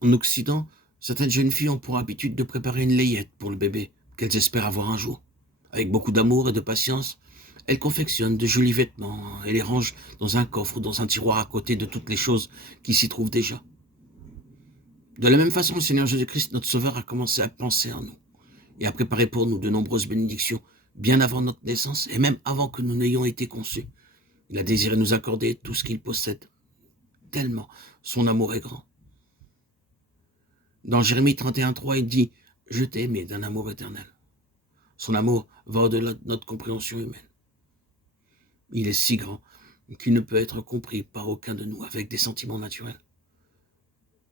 En Occident, certaines jeunes filles ont pour habitude de préparer une layette pour le bébé, qu'elles espèrent avoir un jour. Avec beaucoup d'amour et de patience, elles confectionnent de jolis vêtements et les rangent dans un coffre ou dans un tiroir à côté de toutes les choses qui s'y trouvent déjà. De la même façon, le Seigneur Jésus-Christ, notre Sauveur, a commencé à penser en nous et à préparer pour nous de nombreuses bénédictions, bien avant notre naissance et même avant que nous n'ayons été conçus. Il a désiré nous accorder tout ce qu'il possède, tellement son amour est grand. Dans Jérémie 31,3, il dit « Je t'ai aimé d'un amour éternel ». Son amour va au-delà de notre compréhension humaine. Il est si grand qu'il ne peut être compris par aucun de nous avec des sentiments naturels.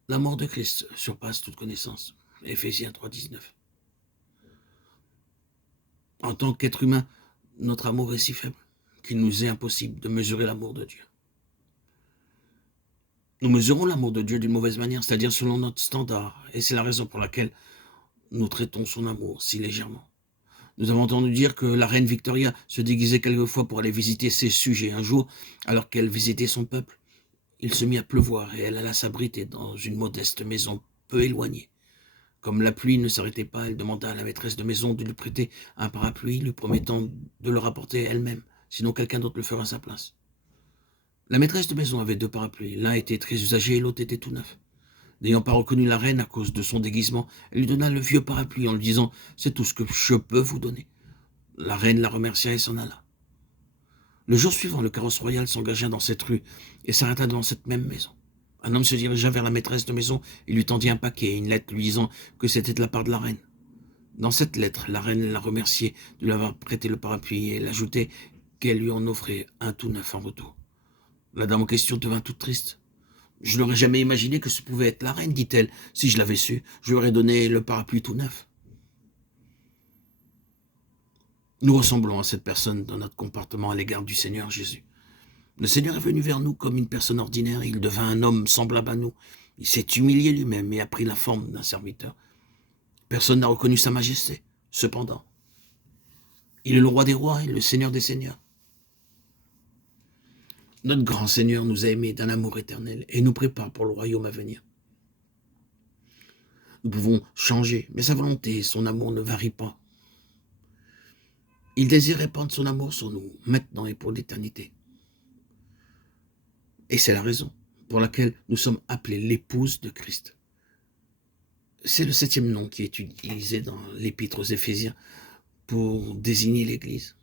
L'amour de Christ surpasse toute connaissance. Éphésiens 3,19. En tant qu'être humain, notre amour est si faible qu'il nous est impossible de mesurer l'amour de Dieu. Nous mesurons l'amour de Dieu d'une mauvaise manière, c'est-à-dire selon notre standard, et c'est la raison pour laquelle nous traitons son amour si légèrement. Nous avons entendu dire que la reine Victoria se déguisait quelquefois pour aller visiter ses sujets. Un jour, alors qu'elle visitait son peuple, il se mit à pleuvoir et elle alla s'abriter dans une modeste maison peu éloignée. Comme la pluie ne s'arrêtait pas, elle demanda à la maîtresse de maison de lui prêter un parapluie, lui promettant de le rapporter elle-même, sinon quelqu'un d'autre le fera à sa place. La maîtresse de maison avait deux parapluies, l'un était très usagé et l'autre était tout neuf. N'ayant pas reconnu la reine à cause de son déguisement, elle lui donna le vieux parapluie en lui disant « C'est tout ce que je peux vous donner ». La reine la remercia et s'en alla. Le jour suivant, le carrosse royal s'engagea dans cette rue et s'arrêta devant cette même maison. Un homme se dirigea vers la maîtresse de maison et lui tendit un paquet et une lettre lui disant que c'était de la part de la reine. Dans cette lettre, la reine la remerciait de lui avoir prêté le parapluie et elle ajoutait qu'elle lui en offrait un tout neuf en retour. La dame en question devint toute triste. « Je n'aurais jamais imaginé que ce pouvait être la reine, dit-elle. Si je l'avais su, je lui aurais donné le parapluie tout neuf. » Nous ressemblons à cette personne dans notre comportement à l'égard du Seigneur Jésus. Le Seigneur est venu vers nous comme une personne ordinaire, il devint un homme semblable à nous. Il s'est humilié lui-même et a pris la forme d'un serviteur. Personne n'a reconnu sa majesté. Cependant, il est le roi des rois et le Seigneur des seigneurs. Notre grand Seigneur nous a aimés d'un amour éternel et nous prépare pour le royaume à venir. Nous pouvons changer, mais sa volonté et son amour ne varient pas. Il désire répandre son amour sur nous, maintenant et pour l'éternité. Et c'est la raison pour laquelle nous sommes appelés l'épouse de Christ. C'est le 7e nom qui est utilisé dans l'épître aux Éphésiens pour désigner l'Église.